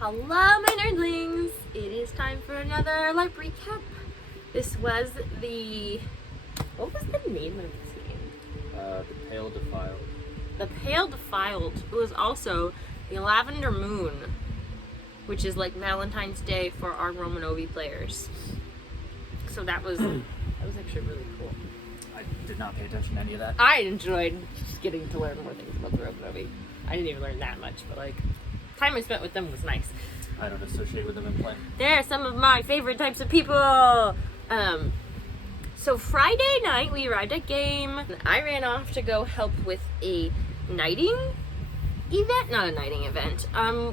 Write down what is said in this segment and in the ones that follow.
Hello, my nerdlings! It is time for another LARP recap. This was the... What was the name of this game? The Pale Defiled. The Pale Defiled. It was also the Lavender Moon, which is like Valentine's Day for our Romanovi players. So that was actually really cool. I did not pay attention to any of that. I enjoyed just getting to learn more things about the Romanovi. I didn't even learn that much, but like, time I spent with them was nice. I don't associate with them in play. They're some of my favorite types of people. So Friday night we arrived at game. I ran off to go help with a knighting event, not a knighting event.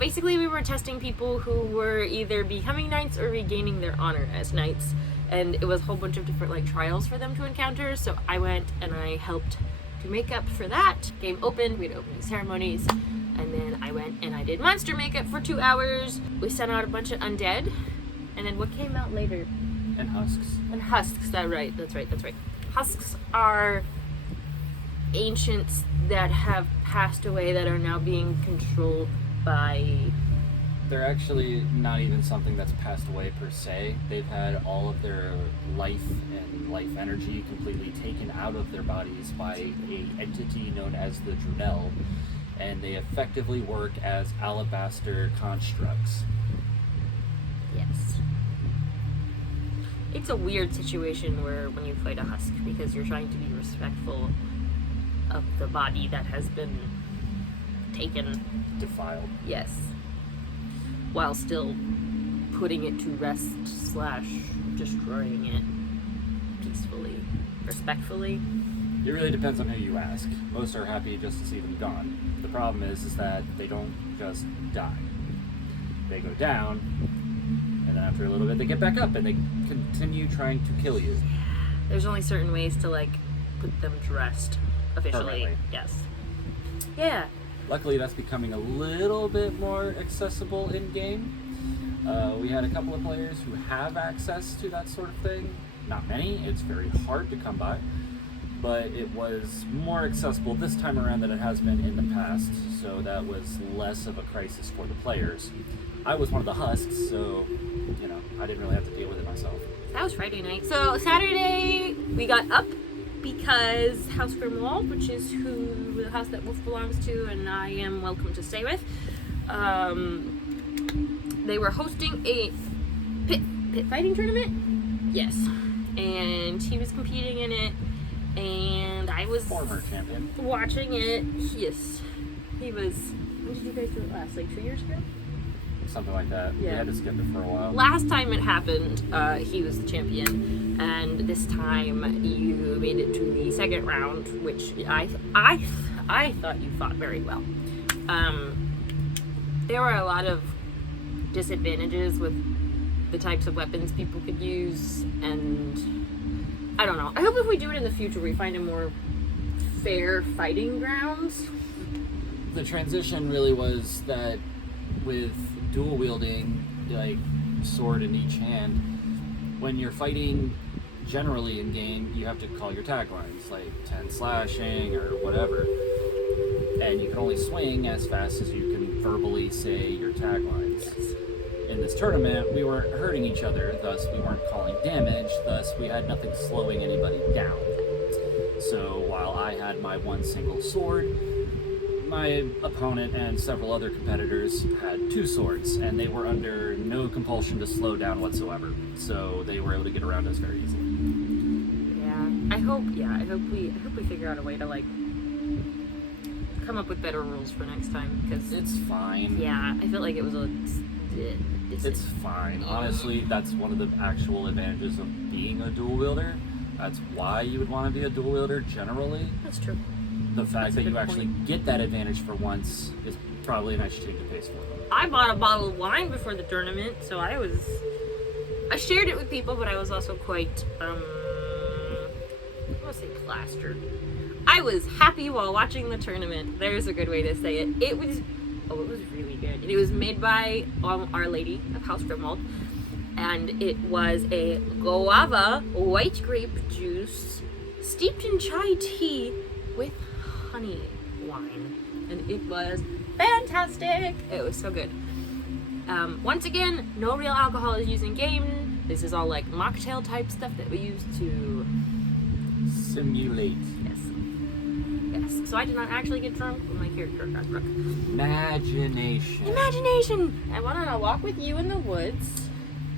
Basically we were testing people who were either becoming knights or regaining their honor as knights, and it was a whole bunch of different like trials for them to encounter. So I went and I helped do makeup for that. Game opened, we had opening ceremonies. And then I went and I did monster makeup for 2 hours. We sent out a bunch of undead. And then what came out later? And Husks. And Husks, that's right. Husks are ancients that have passed away that are now being controlled by... They're actually not even something that's passed away per se. They've had all of their life and life energy completely taken out of their bodies by an entity known as the Drunel. And they effectively work as alabaster constructs. Yes. It's a weird situation where when you fight a husk, because you're trying to be respectful of the body that has been taken. Defiled. Yes. While still putting it to rest / destroying it peacefully, respectfully. It really depends on who you ask. Most are happy just to see them gone. The problem is that they don't just die. They go down, and then after a little bit they get back up and they continue trying to kill you. There's only certain ways to like put them to rest officially. Permanently. Yes. Yeah. Luckily that's becoming a little bit more accessible in game. We had a couple of players who have access to that sort of thing. Not many, it's very hard to come by. But it was more accessible this time around than it has been in the past, so that was less of a crisis for the players. I was one of the Husks, so, you know, I didn't really have to deal with it myself. That was Friday night. So Saturday, we got up because House Grimwald, which is the house that Wolf belongs to and I am welcome to stay with, they were hosting a pit fighting tournament? Yes. And he was competing in it. And I was former champion watching it. Yes, he was. When did you guys do it last? Like 2 years ago? Something like that. Yeah. We had to skip it for a while. Last time it happened, he was the champion, and this time you made it to the second round, which I thought you fought very well. There were a lot of disadvantages with the types of weapons people could use, and I don't know. I hope if we do it in the future, we find a more fair fighting grounds. The transition really was that with dual wielding, like sword in each hand, when you're fighting generally in game, you have to call your taglines, like 10 slashing or whatever. And you can only swing as fast as you can verbally say your taglines. Yes. In this tournament, we weren't hurting each other, thus we weren't calling damage, thus we had nothing slowing anybody down. So while I had my one single sword, my opponent and several other competitors had 2 swords, and they were under no compulsion to slow down whatsoever. So they were able to get around us very easily. Yeah, I hope we figure out a way to like come up with better rules for next time, because It's fine. yeah, I feel like it was It's fine. Honestly, that's one of the actual advantages of being a dual wielder. That's why you would want to be a dual wielder generally. That's true. The fact that a you good actually get that advantage for once is probably a nice change of pace for them. I bought a bottle of wine before the tournament, so I shared it with people, but I was also quite, I don't want to say plastered. I was happy while watching the tournament. There's a good way to say it. It was really good. It was made by Our Lady of House Grimwald, and it was a guava white grape juice steeped in chai tea with honey wine, and it was fantastic. It was so good. Once again, no real alcohol is used in game. This is all like mocktail type stuff that we use to simulate. Yes. So I did not actually get drunk, but my character got drunk. Imagination. I went on a walk with you in the woods.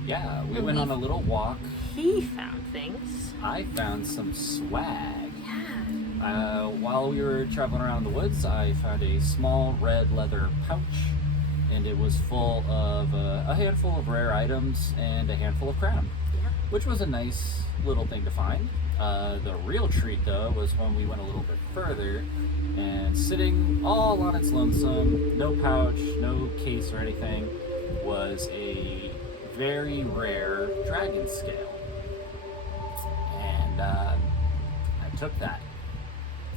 Yeah, we went on a little walk. He found things. I found some swag. Yeah. While we were traveling around the woods, I found a small red leather pouch, and it was full of a handful of rare items and a handful of crown, which was a nice little thing to find. The real treat, though, was when we went a little bit further, and sitting all on its lonesome, no pouch, no case or anything, was a very rare dragon scale. And I took that.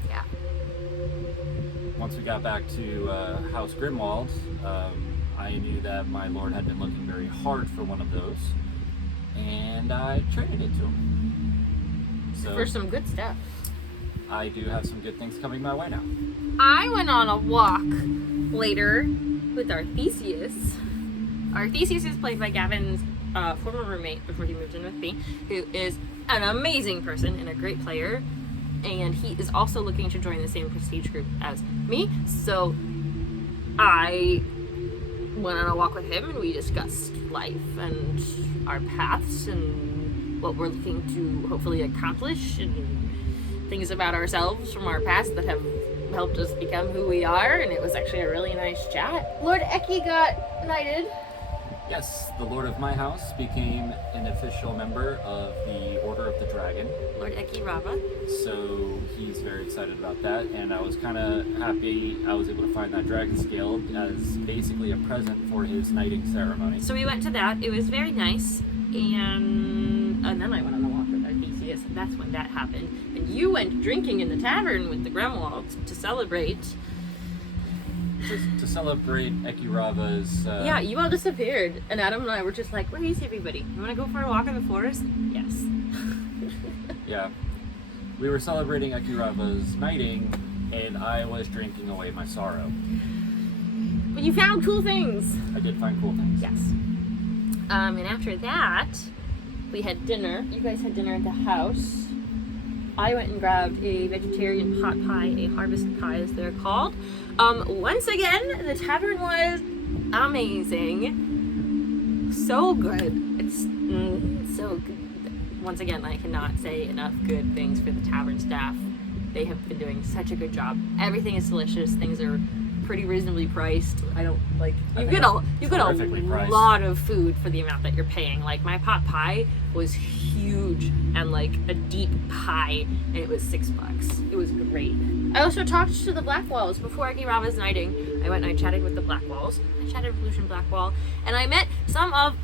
Yeah. Once we got back to House Grimwald, I knew that my lord had been looking very hard for one of those, and I traded it to him. So For some good stuff. I do have some good things coming my way now. I went on a walk later with our Theseus. Our Theseus is played by Gavin's former roommate before he moved in with me, who is an amazing person and a great player. And he is also looking to join the same prestige group as me. So I went on a walk with him and we discussed life and our paths and what we're looking to hopefully accomplish and things about ourselves from our past that have helped us become who we are. And it was actually a really nice chat. Lord Eki got knighted. Yes, the lord of my house became an official member of the Order of the Dragon. Lord Eki Rava. So he's very excited about that, and I was kind of happy I was able to find that dragon scale as basically a present for his knighting ceremony. So we went to that. It was very nice, and then I went on a walk with our Theseus, and that's when that happened. And you went drinking in the tavern with the Grimwalds to celebrate. To celebrate Ekirava's... Yeah, you all disappeared, and Adam and I were just like, where is everybody? You want to go for a walk in the forest? Yes. Yeah. We were celebrating Ekirava's knighting, and I was drinking away my sorrow. But you found cool things. I did find cool things. Yes. And after that, we had dinner. You guys had dinner at the house. I went and grabbed a vegetarian pot pie, a harvest pie as they're called. Once again, the tavern was amazing. So good. It's so good. Once again, I cannot say enough good things for the tavern staff. They have been doing such a good job. Everything is delicious. Things are pretty reasonably priced. You get a lot of food for the amount that you're paying. Like my pot pie was huge and like a deep pie, and it was $6. It was great. I also talked to the Blackwalls before Akirava's knighting. I went and I chatted with the Blackwalls. I chatted with Lucian Blackwall, and I met some of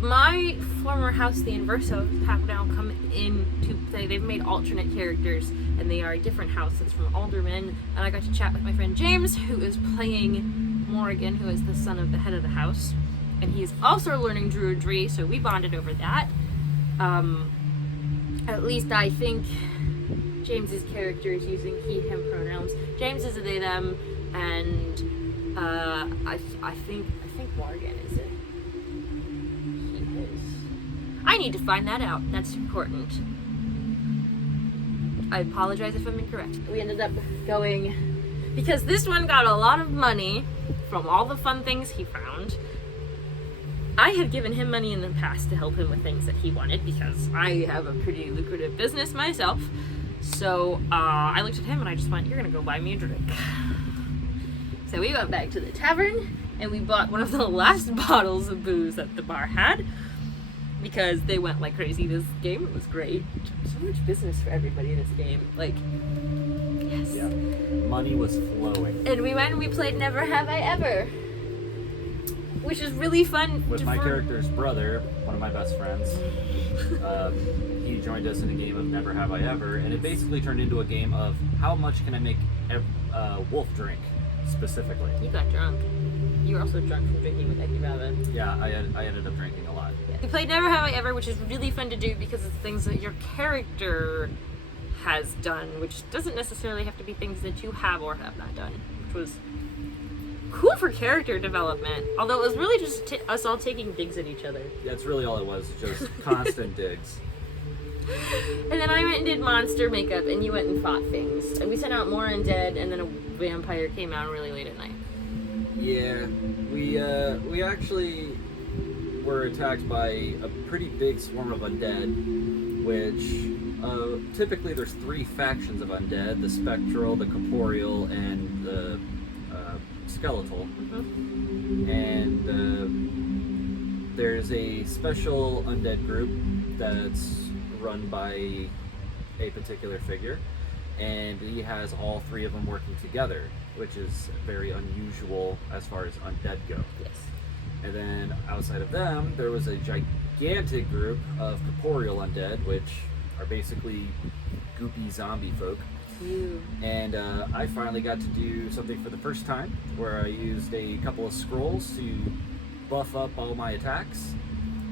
my former house, the Inverso, have now come in to play. They've made alternate characters, and they are a different house that's from Alderman. And I got to chat with my friend James, who is playing Morrigan, who is the son of the head of the house. And he's also learning Druidry, so we bonded over that. At least I think James's character is using he, him pronouns. James is a they, them, and I think Morgan is it. I need to find that out. That's important. I apologize if I'm incorrect. We ended up going because this one got a lot of money from all the fun things he found. I have given him money in the past to help him with things that he wanted because I have a pretty lucrative business myself. So I looked at him and I just went, you're gonna go buy me a drink. So we went back to the tavern and we bought one of the last bottles of booze that the bar had, because they went like crazy this game. It was great. So much business for everybody this game. Like, yes. Yeah. Money was flowing. And we went and we played Never Have I Ever, which is really fun. With my character's brother, one of my best friends. He joined us in a game of Never Have I Ever, and it basically turned into a game of how much can I make Wolf drink, specifically. You got drunk. You were also drunk from drinking with Ekirava. Yeah, I ended up drinking a lot. We played Never Have I Ever, which is really fun to do because it's things that your character has done, which doesn't necessarily have to be things that you have or have not done, which was cool for character development. Although it was really just us all taking digs at each other. That's really all it was, just constant digs. And then I went and did monster makeup, and you went and fought things. And we sent out more undead, and then a vampire came out really late at night. Yeah, we actually were attacked by a pretty big swarm of undead, which typically there's 3 factions of undead: the spectral, the corporeal, and the skeletal. Mm-hmm. And there's a special undead group that's run by a particular figure, and he has all 3 of them working together, which is very unusual as far as undead go. Yes. And then outside of them, there was a gigantic group of corporeal undead, which are basically goopy zombie folk. Ew. And I finally got to do something for the first time, where I used a couple of scrolls to buff up all my attacks,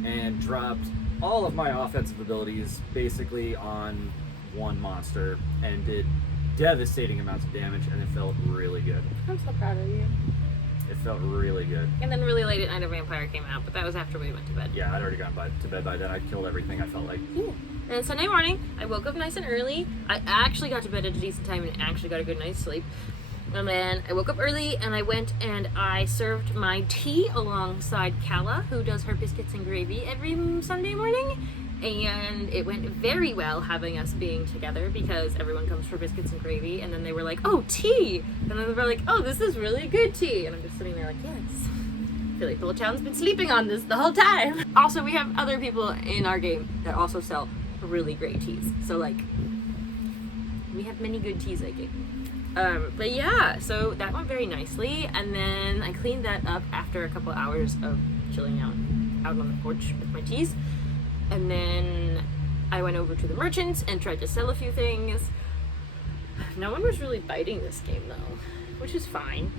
and dropped all of my offensive abilities basically on one monster, and did devastating amounts of damage, and it felt really good. I'm so proud of you. It felt really good. And then really late at night a vampire came out, but that was after we went to bed. Yeah, I'd already gone to bed by then. I killed everything, I felt like. Ooh. And then Sunday morning, I woke up nice and early. I actually got to bed at a decent time and actually got a good night's sleep. And then I woke up early and I went and I served my tea alongside Kala, who does her biscuits and gravy every Sunday morning. And it went very well having us being together, because everyone comes for biscuits and gravy, and then they were like, oh, tea! And then they were like, oh, this is really good tea. And I'm just sitting there like, yes. I feel like the whole town's been sleeping on this the whole time. Also, we have other people in our game that also sell really great teas. So, like, we have many good teas, I think. But yeah, so that went very nicely. And then I cleaned that up after a couple hours of chilling out on the porch with my teas. And then I went over to the merchants and tried to sell a few things. No one was really biting this game though, which is fine.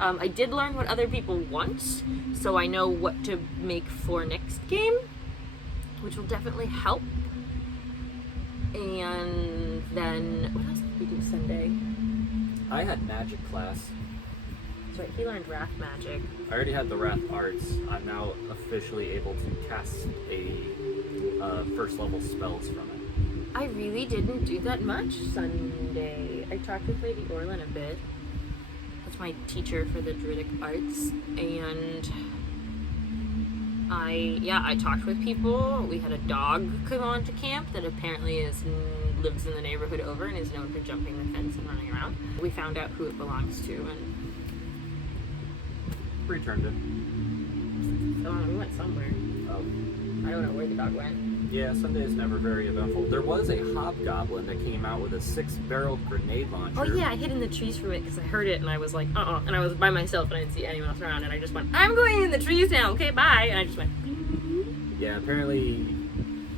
I did learn what other people want, so I know what to make for next game, which will definitely help. And then, what else did we do Sunday? I had magic class. That's right, he learned Wrath Magic. I already had the Wrath arts. I'm now officially able to cast a first level spells from it. I really didn't do that much Sunday. I talked with Lady Orlin a bit. That's my teacher for the Druidic arts. And I talked with people. We had a dog come on to camp that apparently lives in the neighborhood over and is known for jumping the fence and running around. We found out who it belongs to and returned it. oh, we went somewhere. Oh. I don't know where the dog went. Yeah, Sunday is never very eventful. There was a hobgoblin that came out with a 6-barreled grenade launcher. Oh yeah, I hid in the trees for it because I heard it and I was like, and I was by myself and I didn't see anyone else around and I just went, I'm going in the trees now, okay, bye. And I just went, yeah, apparently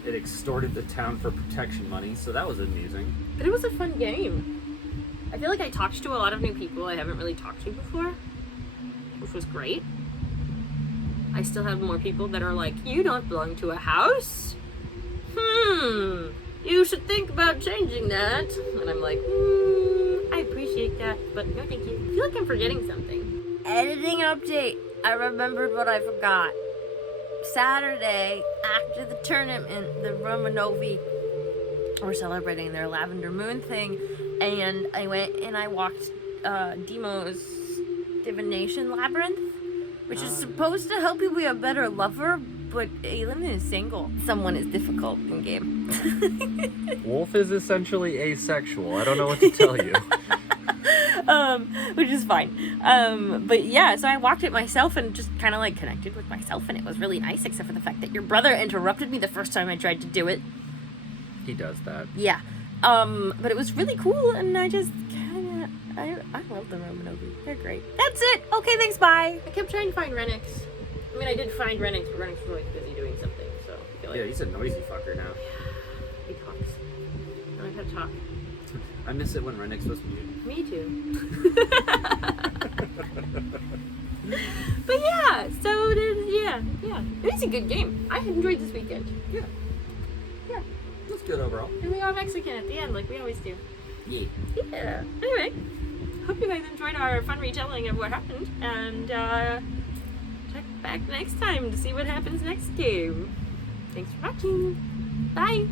it extorted the town for protection money, so that was amusing. But it was a fun game. I feel like I talked to a lot of new people I haven't really talked to before, which was great. I still have more people that are like, you don't belong to a house? You should think about changing that. And I'm like, I appreciate that, but no thank you. I feel like I'm forgetting something. Editing update. I remembered what I forgot. Saturday, after the tournament, the Romanovi were celebrating their Lavender Moon thing, and I went and I walked Demo's Divination Labyrinth, which is supposed to help you be a better lover, but Aylin is single. Someone is difficult in game. Wolf is essentially asexual. I don't know what to tell you. Which is fine. But yeah, so I walked it myself and just kind of like connected with myself, and it was really nice, except for the fact that your brother interrupted me the first time I tried to do it. He does that. Yeah. But it was really cool, and I just kind of, I love the Romanovi. They're great. That's it. Okay, thanks, bye. I kept trying to find Renix. I mean, I did find Renix, but Renix was always busy doing something, so I feel like... Yeah, he's a noisy fucker now. He talks. I like how to talk. I miss it when Renix was muted. Me too. But yeah, so there's, yeah. It was a good game. I enjoyed this weekend. Yeah. It was good overall. And we got Mexican at the end, like we always do. Yeah. Yeah. Anyway, hope you guys enjoyed our fun retelling of what happened, and check back next time to see what happens next game. Thanks for watching. Bye!